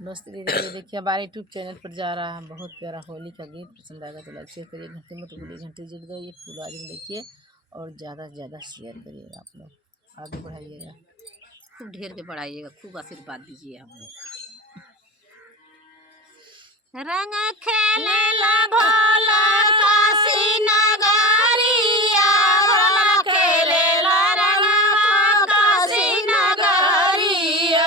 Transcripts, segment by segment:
नमस्ते दीदी, ये देखिए हमारे यूट्यूब चैनल पर जा रहा है बहुत प्यारा होली का गीत। पसंद आएगा तो लाइक शेयर करिए, घंटे में तो भूलिए घंटे जड़ दो, ये फूल आज देखिए और ज़्यादा से ज़्यादा शेयर करिएगा, आप लोग आगे बढ़ाइएगा, खूब ढेर के बढ़ाइएगा, खूब आशीर्वाद दीजिए हम लोग। रंग खेले ला भोला काशी नगरिया, भोला खेले ला रंगवा काशी नगरिया,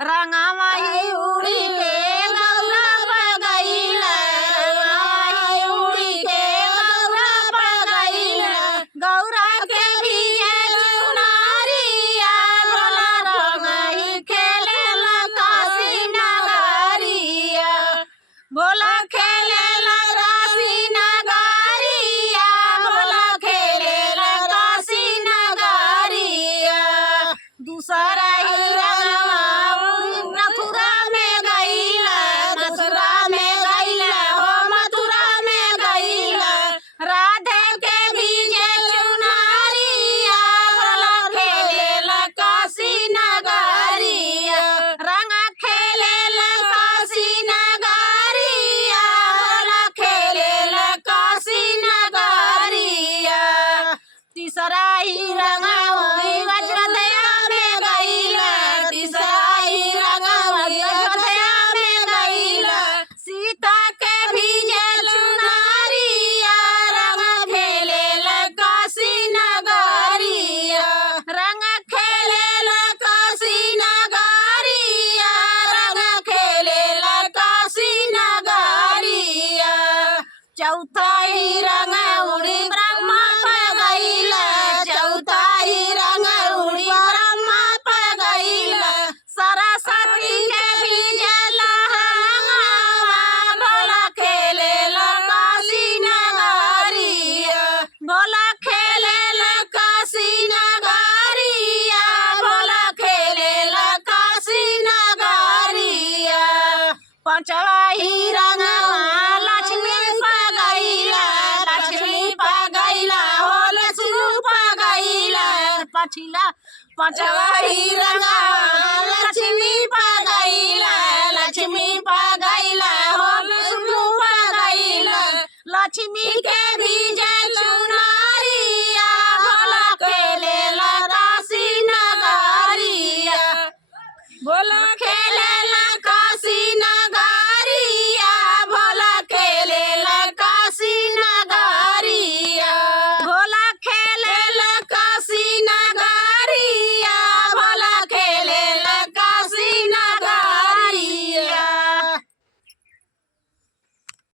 रंगवा ही उड़ी के गौरा पगैल, रंगवा ही उड़ी के गौरा पगैल, गौरा के भीजे चुनरिया, भोला रंग ही खेले ला काशी नगरिया, भोला खेले ला काशी नगरिया, भोला खेले ला काशी नगरिया, दूसरा ही रंगवा मथुरा में गईल, मथुरा में गईल हो, मथुरा में गईल, राधे के भीजे चुनरिया, भोला खेले ला काशी नगरिया, रंग खेले ला काशी नगरिया, भोला खेले ला काशी नगरिया, तीसरा ही रंगवा अयोध्या में गईल, तीसरा ही रंगवा अयोध्या में गईल, सीता के भीजे चुनरिया, रंग खेले ला काशी नगरिया, रंग खेले ला काशी नगरिया, रंग खेले ला काशी नगरिया, चौथा ही रंग उड़ी ब्रह्मा पगैल, चौथा ही रंग उड़ी ब्रह्मा पगैल, सरस्वती के भीजे लहंगवा, भोला खेले ला काशी नगरिया, भोला खेले ला काशी नगरिया, भोला खेले ला काशी नगरिया, पांचवा ही रंगवा लक्ष्मी पगैल, लक्ष्मी पगैल हो, लक्ष्मी पगैल, पांचवा ही रंगवा